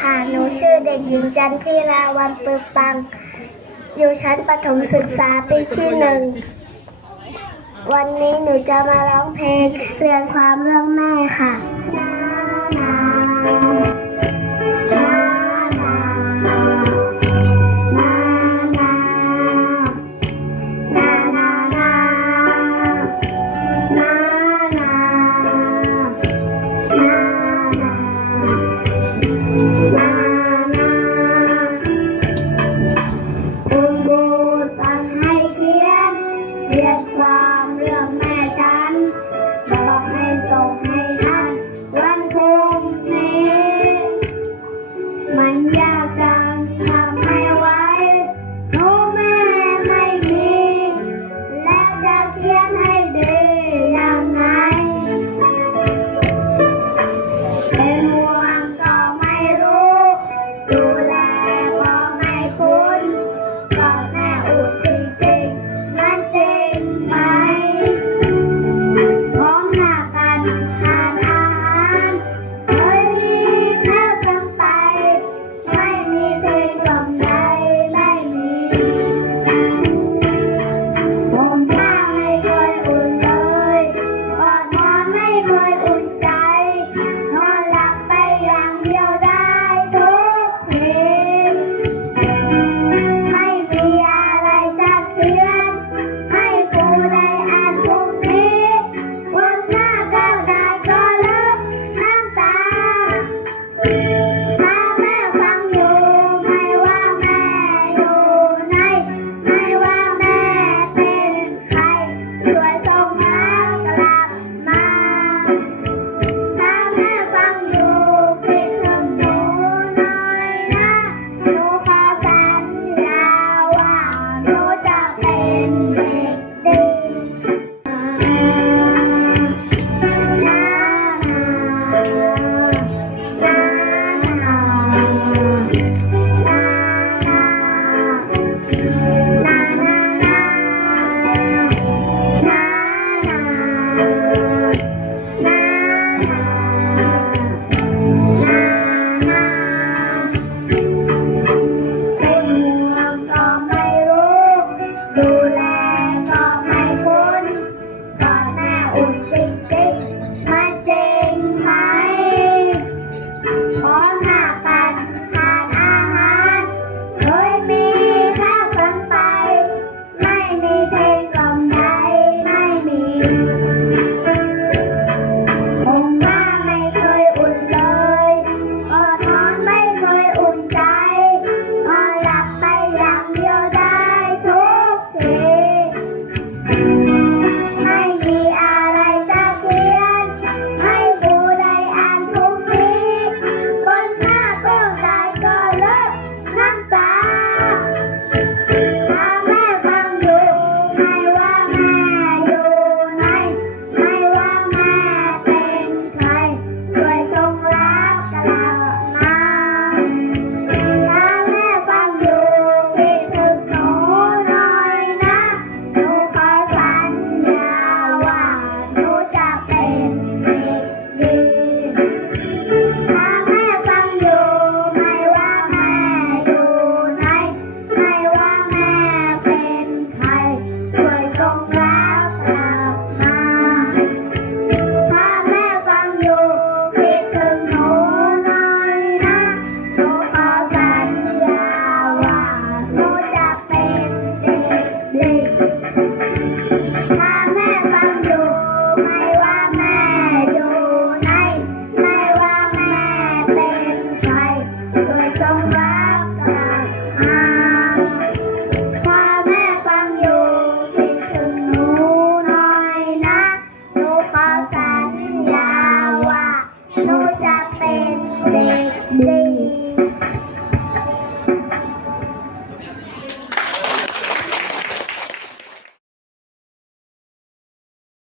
ค่ะ หนูชื่อเด็กหญิงจันทีราวันปึกปัง อยู่ชั้นประถมศึกษาปีที่หนึ่ง วันนี้หนูจะมาร้องเพลงเตือนความเรื่องแม่ค่ะ